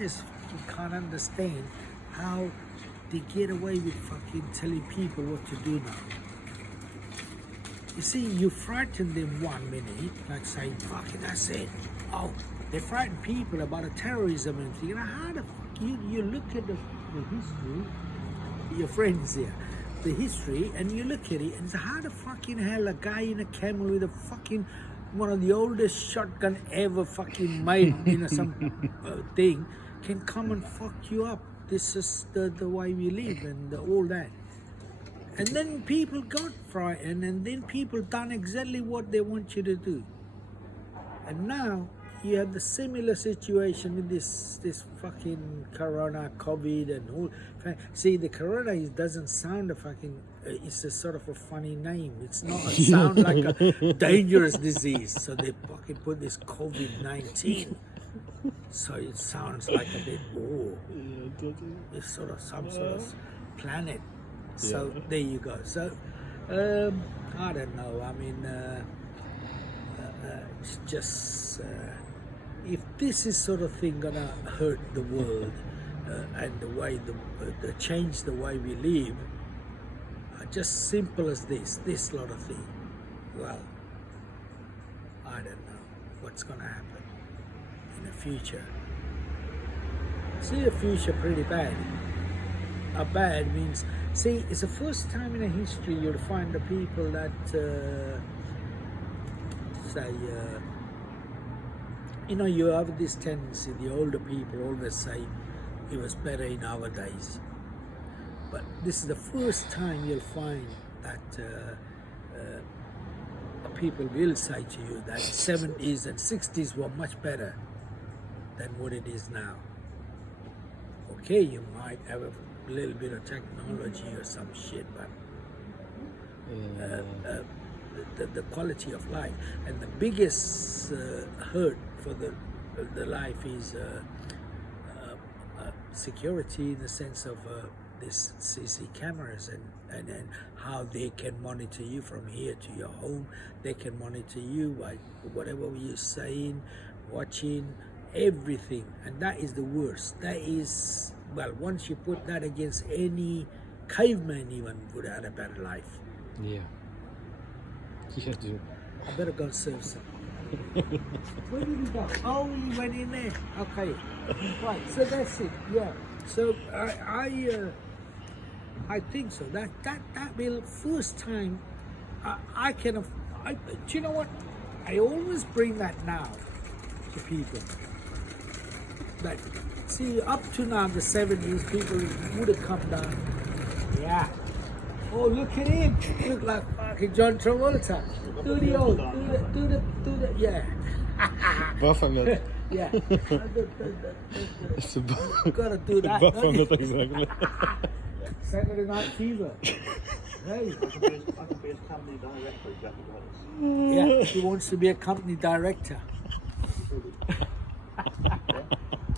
just fucking can't understand how they get away with fucking telling people what to do now. You see, you frighten them 1 minute, like saying, fucking that's it. Oh, they frighten people about a terrorism and things. How the fuck you look at the history, your friends here, the history, and you look at it and say, how the fucking hell a guy in a camel with a fucking one of the oldest shotgun ever fucking made in some thing can come and fuck you up? This is the way we live and all that. And then people got frightened, and then people done exactly what they want you to do. And now you have the similar situation with this fucking corona, COVID, and all. See, the corona doesn't sound a fucking. It's a sort of a funny name. It's not a sound like a dangerous disease. So they fucking put this COVID-19. So it sounds like a bit it's sort of some sort of planet. So there you go. So I don't know. I mean, it's just if this is sort of thing gonna hurt the world and the way the change the way we live, just simple as this lot of thing. Well, I don't know what's gonna happen in the future. See the future pretty bad. A bad means, see, it's the first time in a history you'll find the people that say, you have this tendency, the older people always say it was better in our days. But this is the first time you'll find that people will say to you that 70s and 60s were much better than what it is now. Okay, you might have a little bit of technology or some shit, but the quality of life and the biggest hurt for the life is security, in the sense of this CC cameras and how they can monitor you from here to your home. They can monitor you by whatever you're saying, watching, everything. And that is the worst. That is, well, once you put that against any caveman even would have had a better life. Yeah. Yeah, dude. I better go and serve some. Where did he go? Oh, he went in there. Okay. Right, so that's it. Yeah. So I think so. That will first time I can. Do you know what? I always bring that now to people. That see, up to now the 70s, people would have come down. Yeah. Oh, look at him! Look like fucking John Travolta. Do the old, do the, yeah. Baphomet. Yeah. Gotta do that. Baphomet, exactly. Saturday Night Fever. Hey. I can be his company director, exactly like this. Yeah, he wants to be a company director.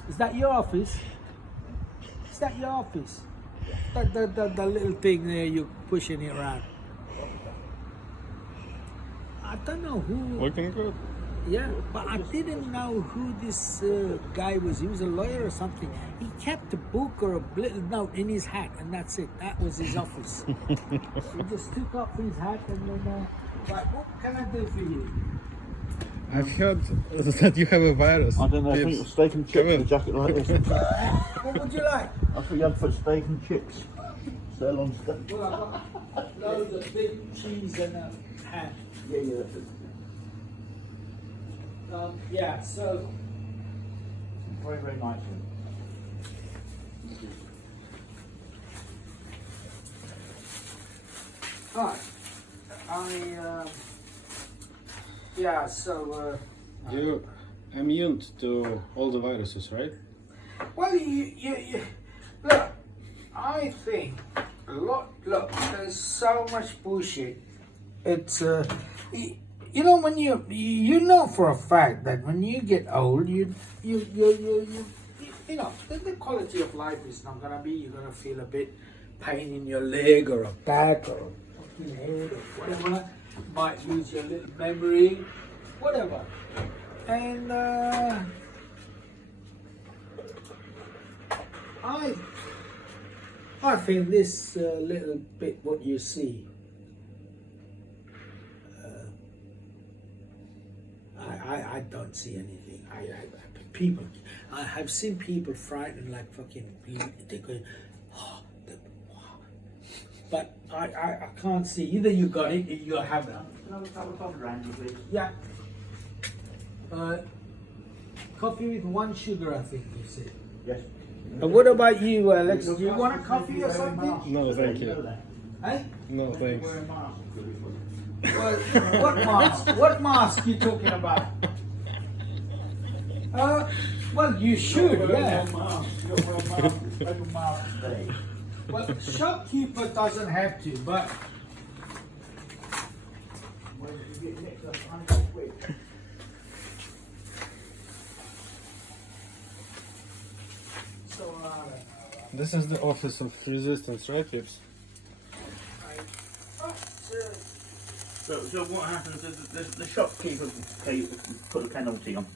Is that your office? Is that your office? The little thing there, you're pushing it around. I don't know who. Looking good. Yeah, but I didn't know who this guy was. He was a lawyer or something. He kept a book or a little note in his hat, and that's it. That was his office. He just took off his hat and then, right, what can I do for you? I've heard that you have a virus. I don't know, I think it was steak and chips in a jacket like this. What would you like? I thought you had to put steak and chips. Sirloin steak. Well, I've got loads of big cheese and a ham. Yeah, that's it. Yeah, so Very, very nice. hi. Yeah, so You're immune to all the viruses, right? well, you look. I think look. There's so much bullshit. It's you know, when you know for a fact that when you get old, you know, the quality of life is not gonna be. You're gonna feel a bit pain in your leg or a back or a fucking head or whatever. Might lose your little memory, whatever. And I think this little bit what you see, I don't see anything. People, I have seen people frightened like fucking. They're going, oh, but I can't see. Either you got it, or you have it. Another couple of coffee, Randy, please. Yeah. Coffee with 1 sugar, I think you said. Yes. What about you, Alex? Do you want a coffee or something? No, thank you. Hey? No, thanks. Well, what mask? What mask you talking about? Well, you should, yeah. Well, shopkeeper doesn't have to, but so, This is the office of resistance, right, peeps? So what happens is the shopkeeper put a penalty on.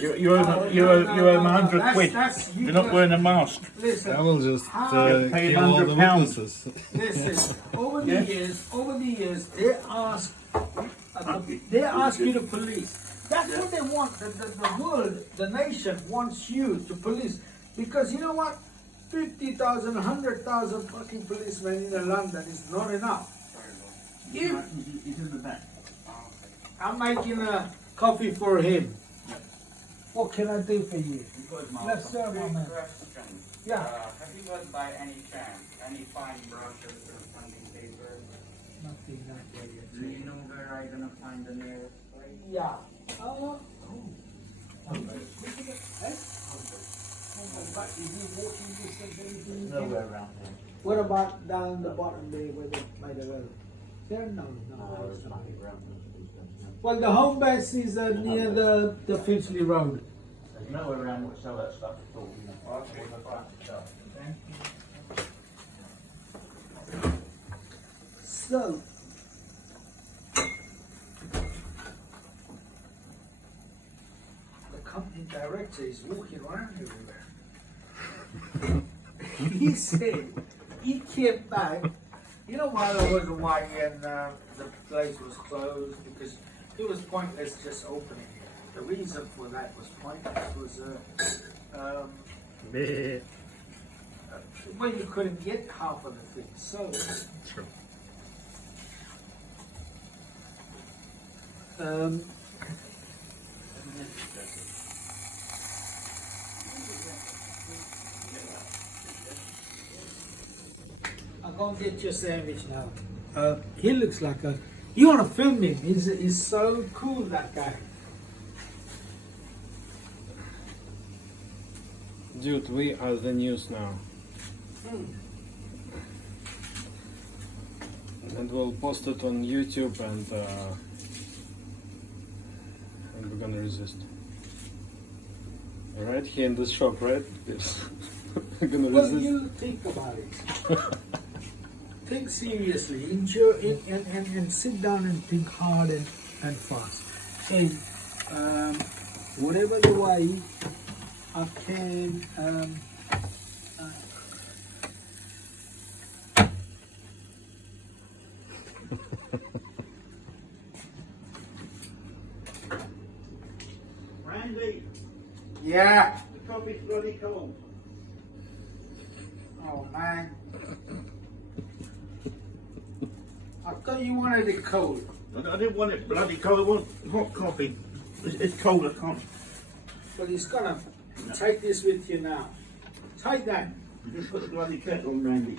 You owe him 100 quid. You're not wearing a mask. Listen, I will just pay kill all the £100. witnesses. listen. Over the years, they ask you to police. That's what they want. The world, the nation wants you to police, because you know what? 50,000, 100,000 fucking policemen in London is not enough. He's in the back. I'm making a coffee for him. What can I do for you? Let's serve my man. Yeah. Have you got by any chance any fine brushes or funding paper? Nothing, not there yet. Do you know where I'm gonna find the nearest place? Yeah. But is he walking distance, anything you can- Nowhere around here. What about down the bottom there where they by the road? There, no. There's nothing around here. Well, the home base is near the Finchley Road. There's nowhere around which sell that stuff at all. So, the company director is walking around everywhere. He said he came back. You know why I was away and the place was closed? Because it was pointless just opening it. The reason for that was pointless was well, you couldn't get half of the things. So True. I'll go and get your sandwich now. He looks like a. You want to film him? He's so cool, that guy. Dude, we are the news now. And we'll post it on YouTube and we're gonna resist. Right here in this shop, right? Yes. We're gonna Well, resist. you think about it. Think seriously. Enjoy it and sit down and think hard and fast. And whatever the way I can. Randy, Yeah. the coffee's bloody cold. Oh man. I thought you wanted it cold. I didn't want it bloody cold. I want hot coffee. It's cold. I can't. But he's gonna take this with you now. Take that. Just put the bloody kettle on, Randy.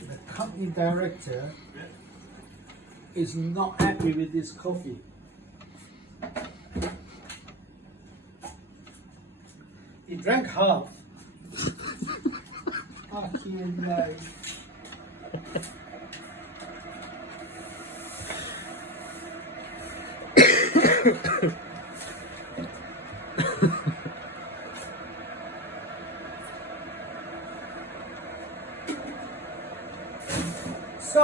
The company director is not happy with this coffee. He drank half. Fucking So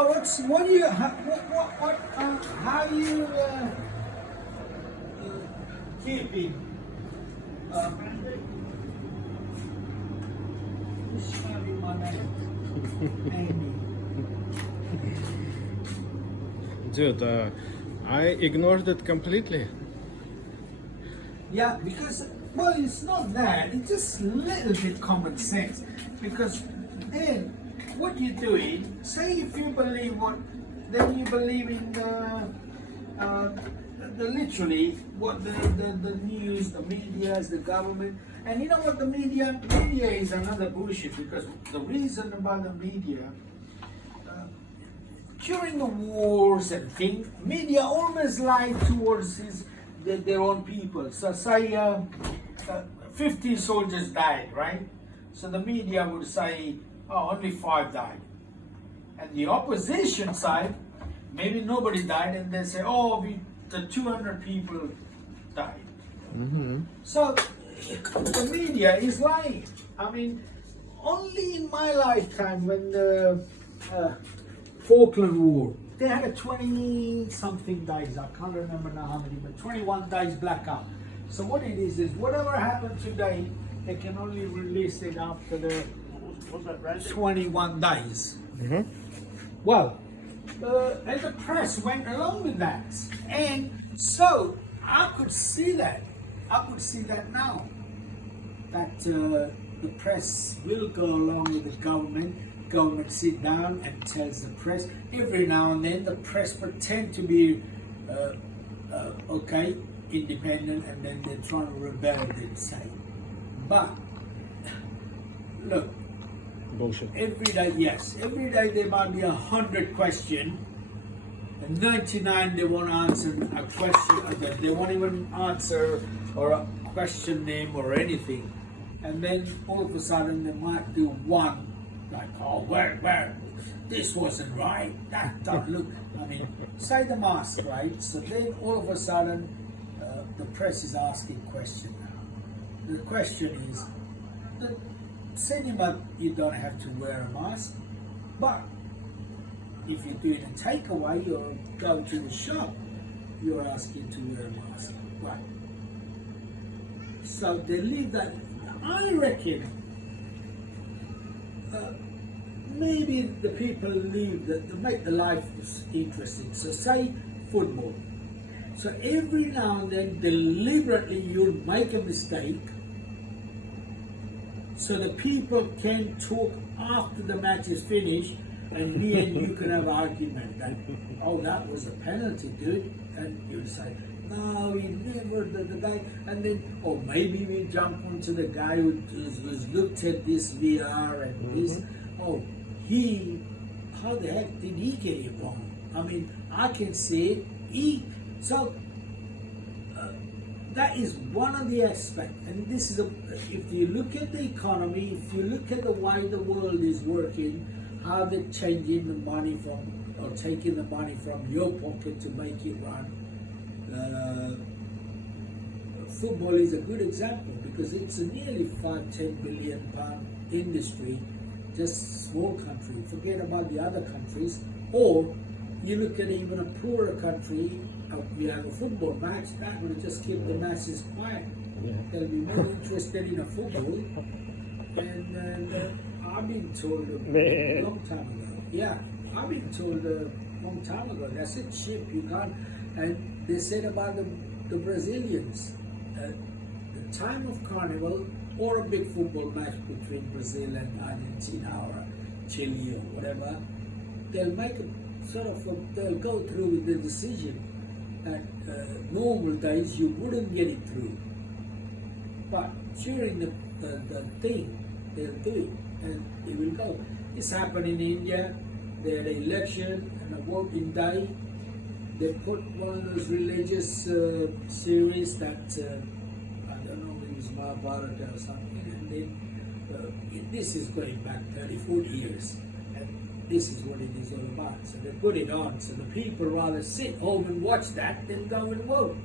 what do you how you keep him? describing my name. Amy. Dude, I ignored it completely. Yeah, because, well, it's not that. It's just a little bit common sense. Because then, what you're doing, say if you believe what, then you believe in the literally what the news, the media, the government. And you know what the media is another bullshit, because the reason about the media, during the wars and things, media always lie towards their own people. So say 50 soldiers died, right? So the media would say, oh, only 5 died. And the opposition side, maybe nobody died, and they say, oh, the 200 people died. Mm-hmm. So the media is lying. I mean, only in my lifetime, when the Falkland War, they had a 20-something days. I can't remember now how many, but 21 days blackout. So what it is whatever happened today, they can only release it after the Was that right? 21 days. Mm-hmm. Well, and the press went along with that. And so I could see that. I could see that now. That the press will go along with the government. Government sit down and tells the press. Every now and then the press pretend to be okay, independent, and then they're trying to rebel, they'd say. But look, Bullshit. every day there might be 100 questions, and 99 they won't answer a question. They won't even answer or question them or anything. And then all of a sudden they might do one. Like, oh, where, this wasn't right, that don't look, I mean, say the mask, right? So then all of a sudden, the press is asking questions now. The question is, the cinema, you don't have to wear a mask, but if you're doing a takeaway or go to the shop, you're asking to wear a mask, right? So they leave that, I reckon, maybe the people leave that to make the life interesting. So say football. So every now and then deliberately you'll make a mistake so the people can talk after the match is finished, and me and you can have an argument that, oh, that was a penalty, dude. And you'd say, no, he never, the guy, and then, or maybe we jump onto the guy who's looked at this VR and this, oh, how the heck did he get it wrong? I mean, I can say so that is one of the aspects, and this is if you look at the economy, if you look at the way the world is working, how they're changing the money from, or taking the money from your pocket to make it run. Football is a good example because it's a nearly £5-10 billion industry, just small country. Forget about the other countries. Or you look at even a poorer country, you have a football match, that will just keep the masses quiet. Yeah. They'll be more interested in a football. And I've been told a long time ago. Yeah, I've been told a long time ago. That's it, cheap, you can't. And they said about the Brazilians, the time of carnival or a big football match between Brazil and Argentina or Chile or whatever, they'll make a sort of, they'll go through with the decision. At normal days, you wouldn't get it through. But during the thing, they'll do it and it will go. This happened in India. They had an election and a voting day. They put one of those religious series that, I don't know, it was Mahabharata or something, and then this is going back 30-40 years, and this is what it is all about. So they put it on, so the people rather sit home and watch that than go and vote.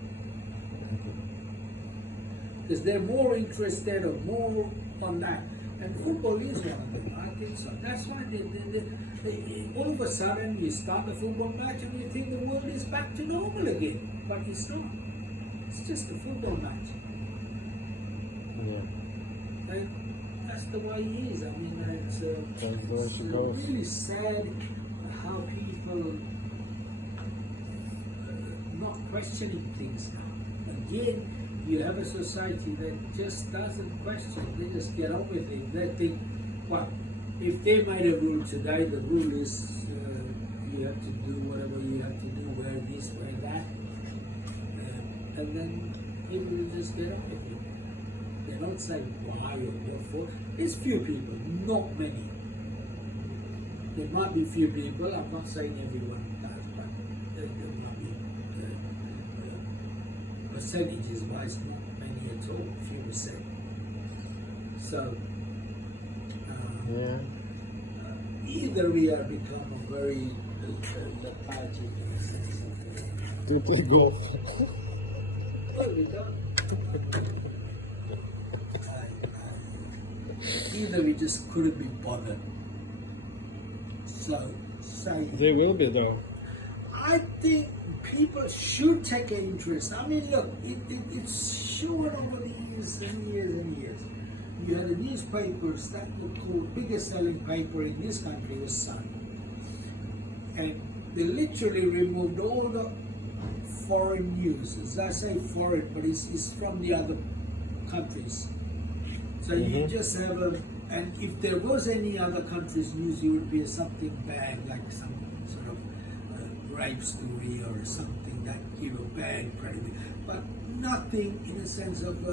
Because they're more interested or more on that. And football is one of them, I think so. That's why all of a sudden you start a football match and you think the world is back to normal again. But it's not. It's just a football match. Yeah. that's the way it is. I mean, it's That's the way she goes. really sad how people not questioning things now. Again, you have a society that just doesn't question. They just get on with it. They think, well, if they made a rule today, the rule is you have to do whatever you have to do, wear this, wear that, and then people will just get on with it. They don't say why or what for. There's few people, not many. There might be few people. I'm not saying everyone does, but there might be percentages wise, not many at all, few percent. So Yeah. either we are become a very lethargic in the sense of Do you play golf? well, we don't. Either we just couldn't be bothered. So, say, They will be though. I think people should take an interest. I mean, look, it's shown over the years and years and years. You had the newspapers that were called biggest selling paper in this country was Sun. And they literally removed all the foreign news. As I say foreign, but it's from the other countries. So you just have and if there was any other country's news, it would be something bad, like some sort of rape story or something that give a bad credit. But nothing in the sense of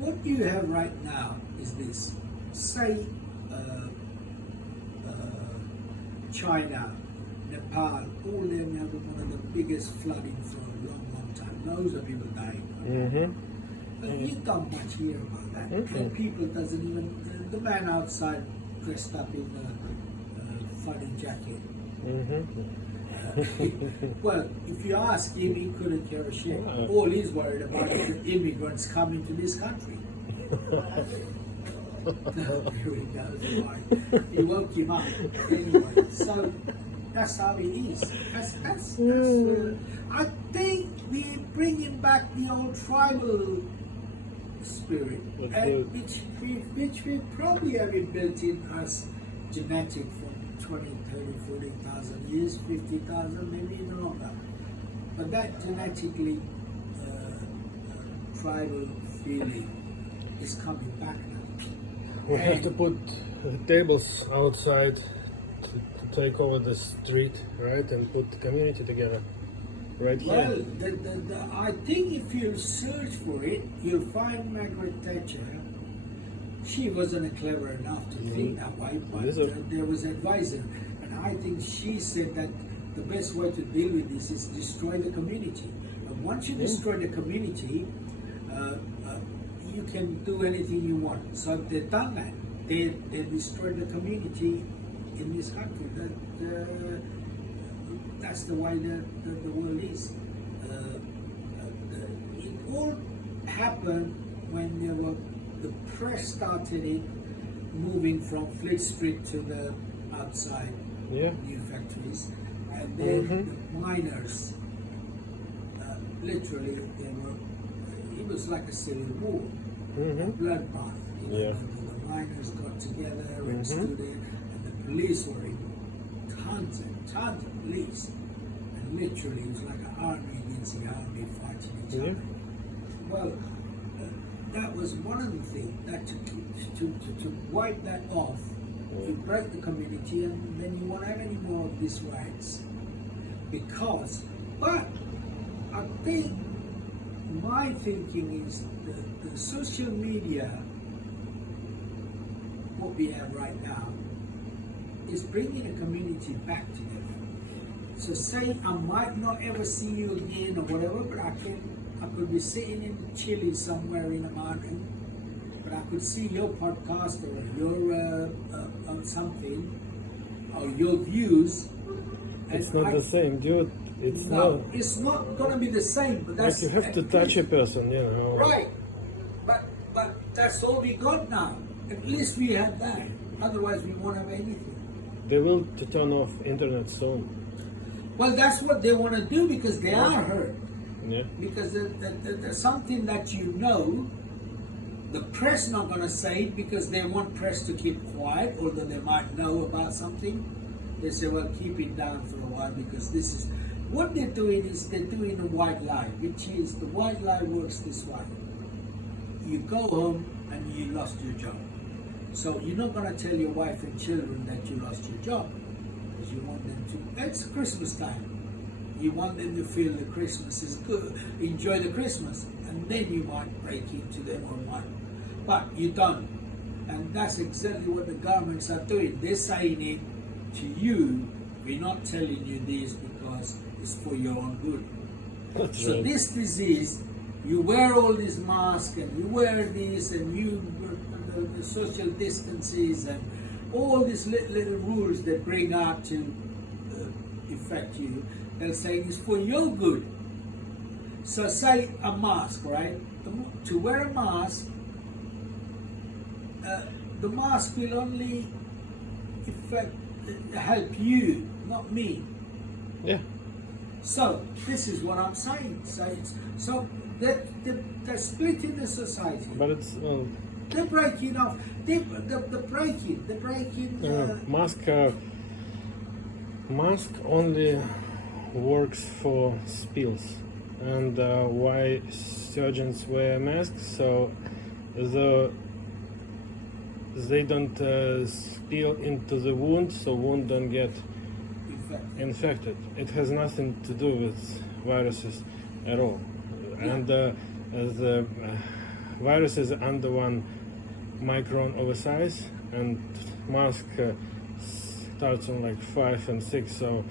what you have right now is this. Say China, Nepal, all them have one of the biggest flooding for a long, long time. Loads of people dying. But you don't much hear about that. And people doesn't even, the man outside dressed up in a flooding jacket. Well, if you ask him, he couldn't care a shit. All he's worried about is the immigrants coming to this country. Here he goes, right. He woke him up. Anyway, so that's how it is. That's I think we're bringing back the old tribal spirit, and which we probably have it built in us genetic from 20, 30, 40,000 years, 50,000, maybe even longer. But that genetically tribal feeling is coming back now. We have to put tables outside to take over the street, right, and put the community together. Right Well, here. I think if you search for it, you'll find Margaret Thatcher. She wasn't clever enough to think that way, but there was advisor, and I think she said that the best way to deal with this is destroy the community. And once you destroy the community, you can do anything you want. So they've done that. They destroyed the community in this country. That's the way the world is. It all happened when the press started it, moving from Fleet Street to the outside new factories, and then the miners, literally, it was like a civil war, a bloodbath. The miners got together and stood in, and the police were in tons and tons of police, and literally it was like an army against the army fighting each other. Well, that was one of the things that to wipe that off, you break the community, and then you won't have any more of these riots. But I think my thinking is the social media, what we have right now, is bringing a community back together. So say I might not ever see you again or whatever, but I could be sitting in Chile somewhere in a mountain, but I could see your podcast or your something, or your views. It's not the same, dude. It's not. It's not gonna be the same. But that's But you have to touch a person, you know. right. But that's all we got now. At least we have that. Otherwise, we won't have anything. They will to turn off internet soon. Well, that's what they want to do because they are hurt. Yeah. Because there's something that you know, The press not going to say it because they want press to keep quiet, although they might know about something. They say, well, keep it down for a while because this is what they're doing is they're doing a white lie, which is the white lie works this way. You go home and you lost your job. So you're not going to tell your wife and children that you lost your job because you want them to. It's Christmas time. You want them to feel the Christmas is good, enjoy the Christmas, and then you might break into them or what. But you don't. And that's exactly what the governments are doing. They're saying it to you, we're not telling you this because it's for your own good. So this disease, you wear all these masks and you wear this and you the social distances and all these little rules that bring out to affect you. They're saying it's for your good. So say a mask, right? To wear a mask, the mask will only help you, not me. Yeah. So this is what I'm saying. So they're splitting the society. But it's They're breaking off. They're breaking. mask only works for spills, and why surgeons wear masks so they don't spill into the wound, so wound don't get infected. It has nothing to do with viruses at all, and the virus is under 1 micron oversize, and mask starts on like 5 and 6, so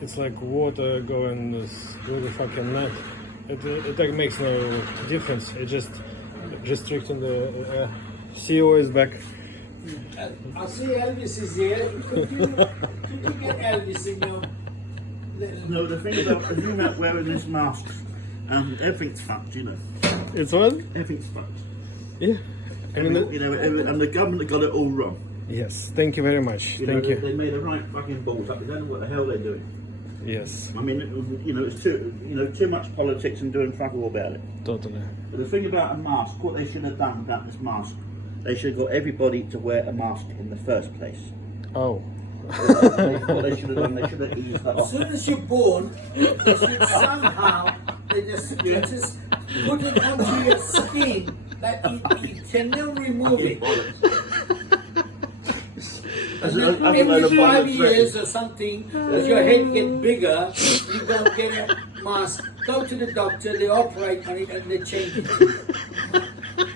it's like water going through the fucking net. It makes no difference. It just restricting the CEO is back. I see Elvis is here. Could you get Elvis in your little... No, the thing about wearing this mask, everything's fucked, you know. It's what? Everything's fucked. Yeah. I mean, and the government got it all wrong. yes. Thank you very much. Thank you. They made the right fucking balls up. They don't know what the hell they're doing. Yes. I mean, it's too much politics and doing fuck all about it. Totally. But the thing about a mask, what they should have done about this mask, they should have got everybody to wear a mask in the first place. Oh. What they should have done, they should have eased that As off. soon as you're born, they should somehow they just put it onto your skin that you can never remove it. And then every 5 years or something, as your head gets bigger, you go get a mask, go to the doctor, they operate on it and they change it.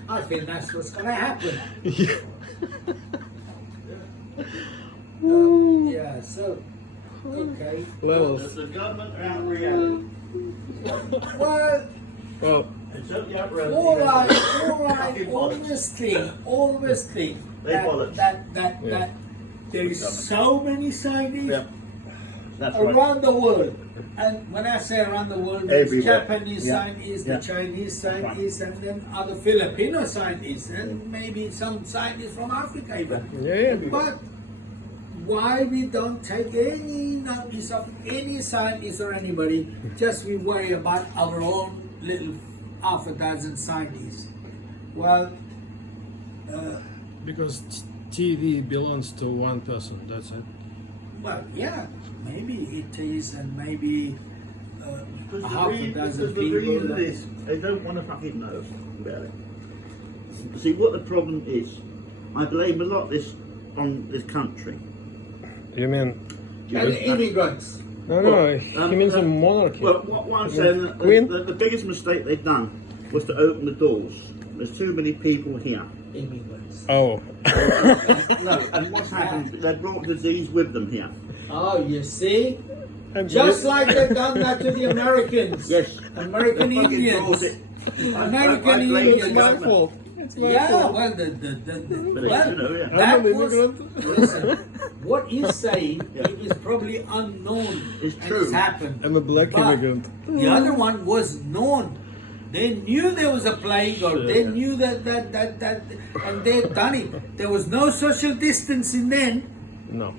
I think that's what's going to happen. Yeah, so, okay. Levels. The government are out of reality. Well, Well, It's totally out of reality. always think that there is so many scientists Yeah. That's right. around the world. And when I say around the world, it's Everywhere. Japanese Yeah. scientists, Yeah. the Chinese scientists, and then other Filipino scientists, and maybe some scientists from Africa even. yeah. But why we don't take any notice of any scientist or anybody, just we worry about our own little half a dozen scientists. Well, Because TV belongs to one person. That's it. well, yeah, maybe it is, and maybe Because half a the dozen reason people. is they don't want to fucking know about it. See what the problem is. I blame a lot of this on this country. You mean? And immigrants. No, he means a monarchy. Well, what I'm saying, Queen? the biggest mistake they've done was to open the doors. There's too many people here. Immigrants. Oh. No, and what's happened? They brought disease with them here. Oh, you see? And Just like they've done that to the Americans. Yes. American They fucking Indians. brought it. American I blame Indians. the government. Yeah, well, But well, you know, yeah. that I'm an was, immigrant. listen, what he's saying, Yeah. it is probably unknown. It's and true. It's happened. I'm a black But immigrant. The other one was known. They knew there was a plague, or they knew that, and they'd done it. There was no social distancing then. No.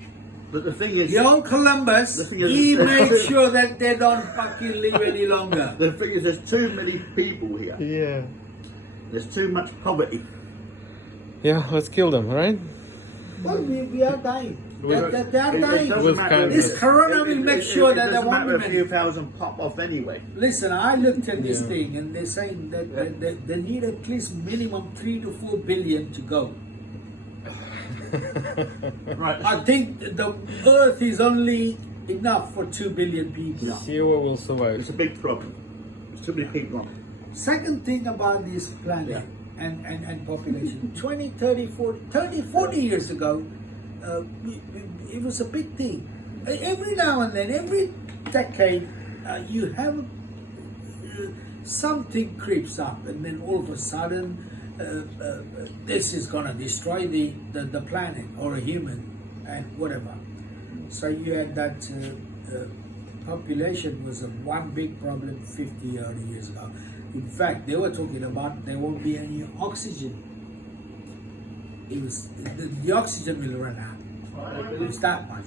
But the thing is, Young Columbus, The thing is- he made sure that they don't fucking live any longer. the thing is, there's too many people here. Yeah. There's too much poverty. Yeah, let's kill them, right? Well, we are dying. They are It dying. doesn't With matter. kindness. This corona will make sure that there doesn't won't matter be a few many. thousand pop off anyway. Listen, I looked at this Yeah. thing and they're saying that they need at least minimum 3 to 4 billion to go. Right. I think the Earth is only enough for 2 billion people. Yeah. See who will survive. It's a big problem. There's too many people on it. Second thing about this planet and population, 20, 30, 40 years ago, it was a big thing. Every now and then, every decade, you have something creeps up, and then all of a sudden, this is gonna destroy the planet or a human and whatever. So you had that population was one big problem 50 or 80 years ago. In fact, they were talking about there won't be any oxygen. It was the oxygen will run out. It was that much.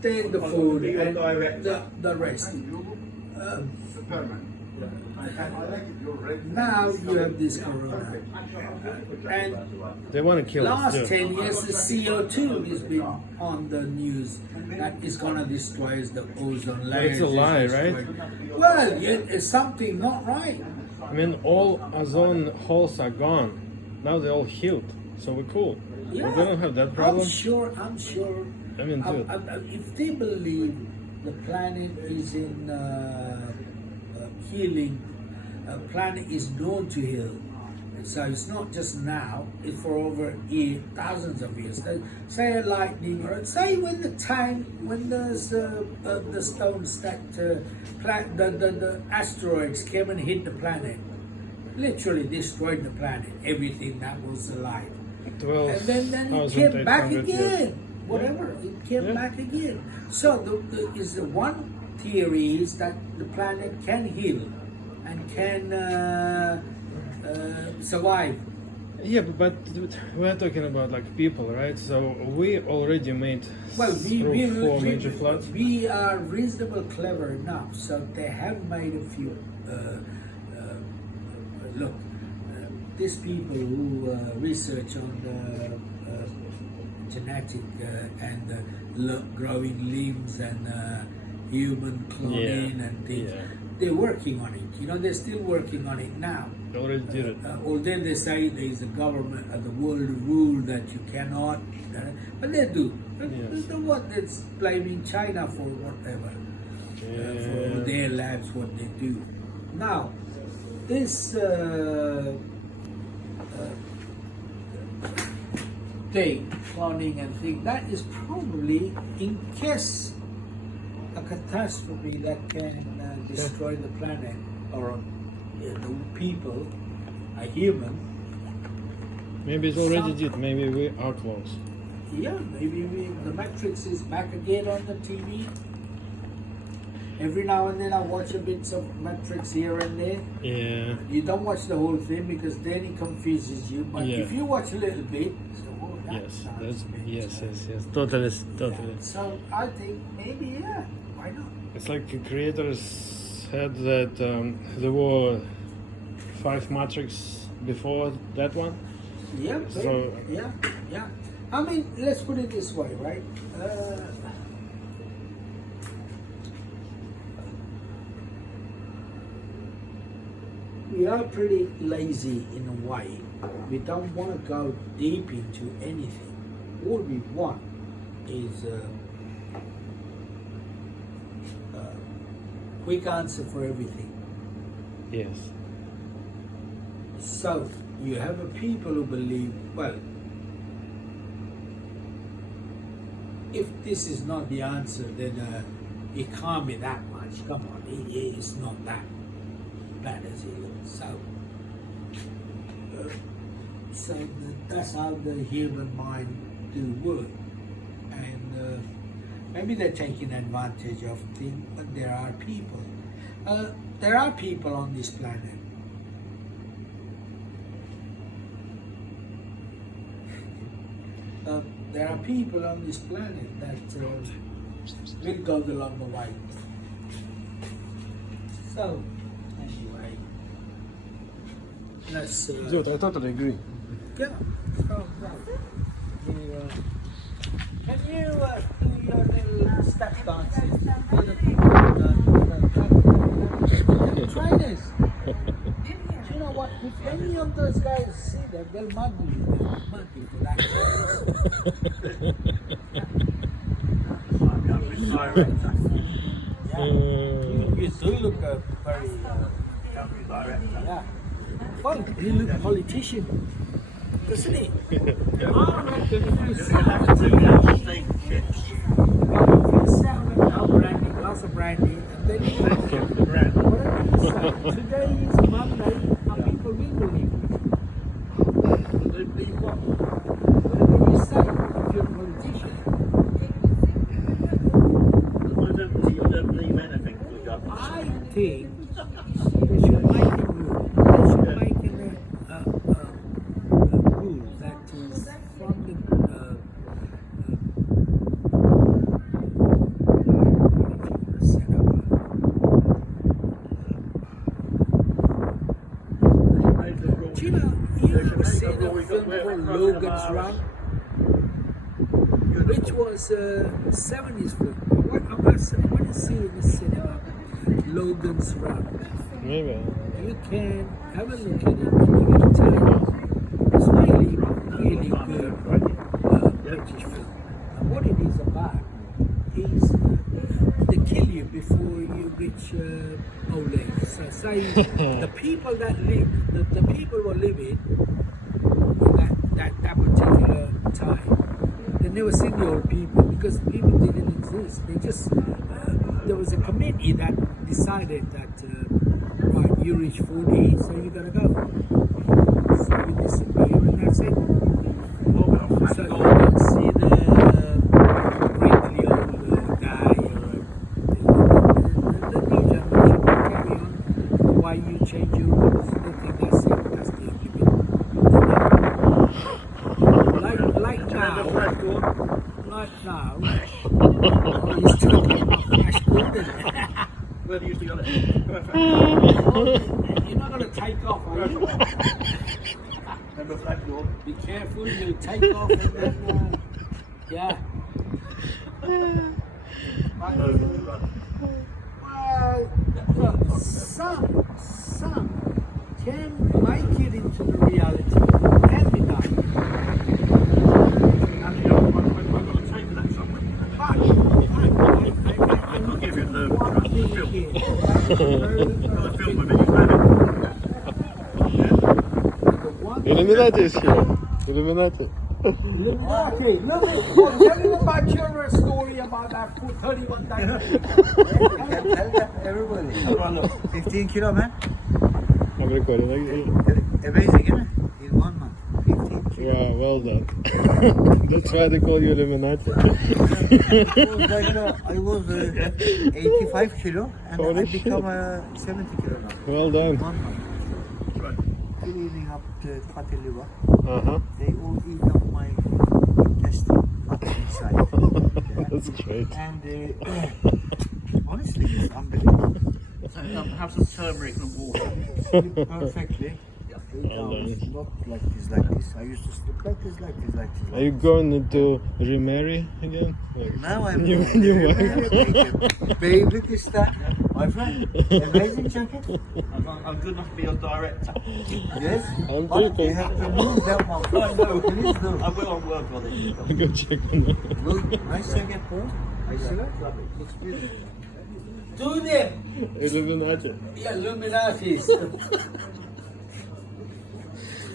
Then the food and the rest. Now you have this corona. And They want to kill us last too. 10 years, the CO2 has been on the news that is going to destroy the ozone layer. It's a lie, right? Well, it's something not right. I mean, all ozone holes are gone. Now they're all healed, so we're cool. Yeah. We don't have that problem. I'm sure. I mean, dude. If they believe the planet is in healing, planet is known to heal. So it's not just now, it's for over thousands of years. Say a lightning, or say when there's the stones that the asteroids came and hit the planet, literally destroyed the planet, everything that was alive. And then it came back 12,800 again. years. Whatever, it came Yeah. back again. So the one theory is that the planet can heal and can survive. Yeah, but we're talking about like people, right? So we already made Well, through four major floods. we are reasonably clever enough, so they have made a few. Look, these people who research on the genetic and growing limbs and human cloning and things, yeah. they're working on it. You know, they're still working on it now. They already did it. Although they say there is a government and the world rule that you cannot, but they do. Yes. The one that's blaming China for whatever, for their labs, what they do. Now, this thing, cloning and thing, that is probably in case a catastrophe that can destroy the planet or the people, a human. Maybe it already did. Maybe we are close. Yeah, maybe the Matrix is back again on the TV. Every now and then I watch a bit of Matrix here and there. Yeah. You don't watch the whole thing because then it confuses you. But Yeah. if you watch a little bit, so, oh, that Yes. sounds That's a bit, yes. Totally. yeah. So I think maybe why not? It's like the creators said that there were 5 Matrix before that one. Yeah, So- yeah. I mean, let's put it this way, right? We are pretty lazy in a way. We don't want to go deep into anything. All we want is a quick answer for everything. Yes. So you have a people who believe, well, if this is not the answer, then it can't be that much. Come on, it's not that bad as it looks. So that's how the human mind do work, and maybe they're taking advantage of things. But there are people. There are people on this planet. There are people on this planet that will go the longer way. So, anyway, let's. Dude, I totally agree. Yeah. So, can you do your little step dances? Try this. Do you know what? If any of those guys see that, they'll mug you. They'll mug you for that. Yeah. You do look very. Yeah. Well, you look a politician. Doesn't he? I don't know if you brandy, glass of brandy, and then you whatever you say. Today is Monday, and people will believe you. They believe what? Whatever you say, if you're a politician. I don't believe anything we got. I think they should make a rule. They should make a rule that is from the do you know, you ever seen a film called Logan's Run? Which was a 70s film. I want to see it in the cinema. Logan's Run. Maybe. You can have a look at it when you get time. It's really, really good British film. And what it is about is they kill you before you reach old age. So say the people that live, the people were living in that particular time, they never seen the old people because people didn't exist. They just, there was a committee that decided that, right, you reach 40, so you gotta go. So you disappear and that's it. So you don't see the wrinkly old guy or the new generation will carry on. Why you change your rules? They think that's it. That's the only bit. Like now. Oh, you're still talking about Flash Gordon. Where do you used to go? You're not going to take off, are you? Remember Flash Gordon? Be careful, you'll take off and then, yeah. Well, look, some can make it into the reality. Can be done. I've got a tape of that somewhere. I'll give you the film with it. Illuminati is here. Illuminati. Okay, tell me about your story about that 31 days. Tell that everybody. 15 kilo, man. I'm recording. Amazing, isn't it? In 1 month. 15 kilo. Yeah, well done. That's why they call you Illuminati. I was 85 kilo and Holy I shit. become 70 kilo now. Well done. 1 month. Cleaning up the fatty liver. Uh-huh. They all eat up my intestine, fatty inside. Yeah. That's great. And honestly, it's unbelievable. So, have some turmeric and water. Sleep perfectly. Well done. It's not like this. I used to sleep like this. Are you going to remarry again? Now I'm New wife. Baby this time. My friend, amazing jacket. I'm good enough to be your director. Yes. I'm But thinking. you have to move that one. I know. Please do. I will on work on it. Go check on that. Look, nice jacket, bro. I see it. Looks beautiful. Do them! Illuminati. Yeah, Illuminatis.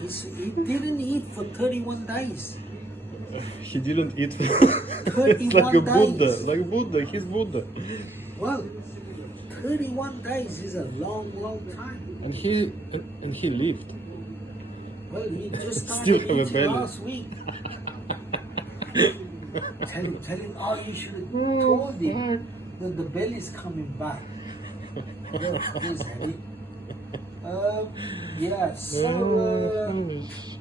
He didn't eat for 31 days. He didn't eat. 31 It's like a Buddha. days. Like Buddha. He's Buddha. Well, 31 days is a long, long time. And he lived. Well, he just Still started have a eating belly. last week. Tell him, oh, you should have told him that the belly's coming back. Yeah, he's heavy. Yeah, so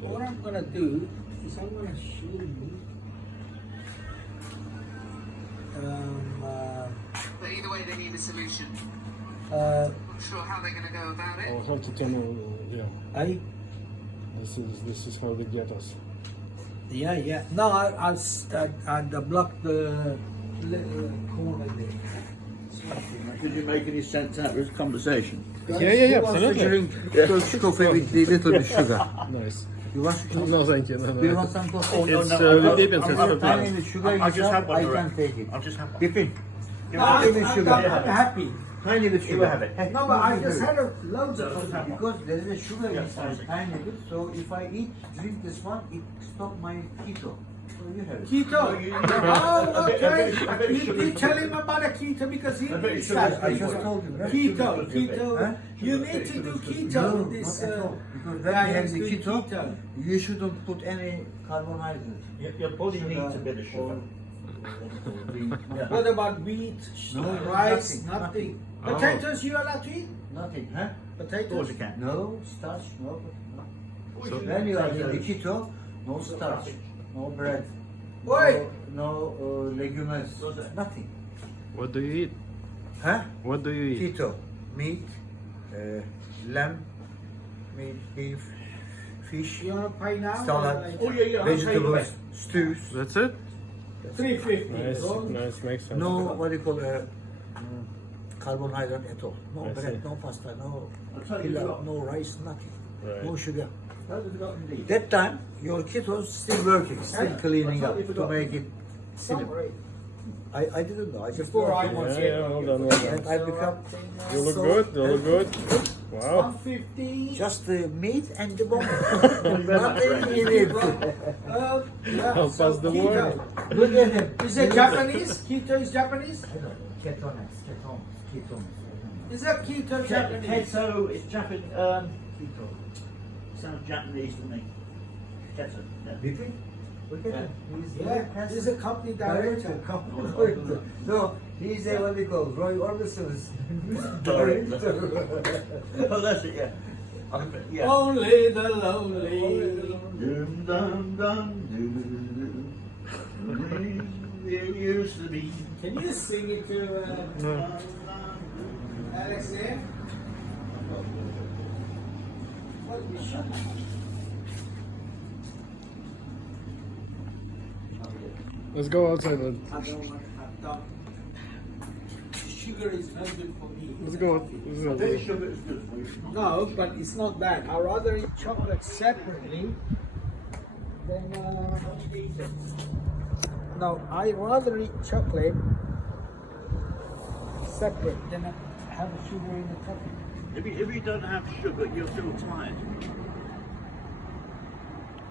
what I'm gonna do is I'm gonna show you. But either way, they need a solution. Uh, Not sure how they're going to go about it. I'll have to turn on. Yeah. This is how they get us. Yeah, yeah. No, I blocked the little corner there. Did you make any sense out of this conversation? Yeah, Who wants to absolutely. drink Turkish coffee with the little bit sugar? Nice. You want to No, thank you. No, Do you no. want some coffee? Oh, It's the Debian says If so you tell me fine. the sugar I'll just yourself, have one, I Lorraine. can take it. I'll just have one. Biffin, No, tiny bit sugar. I'm happy. Tiny bit sugar. have it. Hey, No, but I just had loads of Just have one. Because there is a sugar Yeah, inside, fine. tiny bit. So if I drink this one, it stop my keto. So you have it. Keto. you- Oh, a bit okay. of sugar. You tell him about a keto because he A bit of needs sugar. that. I just told you. Right? Keto, keto. Huh? You need to do keto No, with this. not at all. Because when guy you have who's the doing keto, you shouldn't put any carbohydrate. Your body needs a bit of sugar. What about wheat, No, rice, nothing, nothing. Oh. Potatoes you allowed to eat? Nothing, huh? Of course Potatoes? you can. No starch, no. So- When you are in the keto, no starch, no bread, Wait. no legumes, nothing. What do you eat? Huh? What do you eat? Keto, meat, lamb, meat, beef, fish, You want to pay now? salad, Oh, yeah, I'll pay you vegetables, back. stews. That's it? 350. Nice, bro. nice, makes sense. No, what do you call carbohydrate at all. No I bread, see. no pasta, no I'll tell you pilau, what. no rice, nothing. Right. No sugar. How did it got indeed? That time, your keto is still working, still cleaning up to make it slim. Sorry. I didn't know. I just Before I worked was Yeah, yeah, well done, well done. and I become You look good, you look good. Wow. 150. just the meat and the bone. Nothing in it. Yeah, I'll so pass the keto. word. Look at him. Is it Japanese? Keto is Japanese? I don't know. Ketones. Is that keto Japanese? Keto is Japanese. Keto. Sounds Japanese to me. Keto. Yeah. Biffy? Look at Yeah. him. He's Yeah, he's a company director. Director. No, he's a what they call Roy Orbison's Director. Oh, that's it, yeah. Yeah. Only the lonely. Dum dum dum dum. It used to be. Can you sing it to Alex there? What we should. Let's go outside. Then. I don't want. I don't. Sugar is not good for me. Let's go. I think sugar is good for you. No, but it's not that. I rather eat chocolate separately than eat it. No, I rather eat chocolate separate than have sugar in the coffee. If you don't have sugar, you'll feel tired.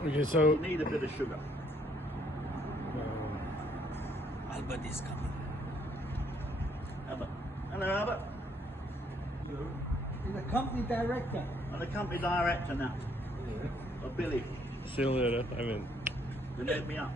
Okay, so You need a bit of sugar. Albert is coming. Albert. Hello, Albert. He's a company director. I'm the company director now. Of Billy. see you later. I mean, They let me up.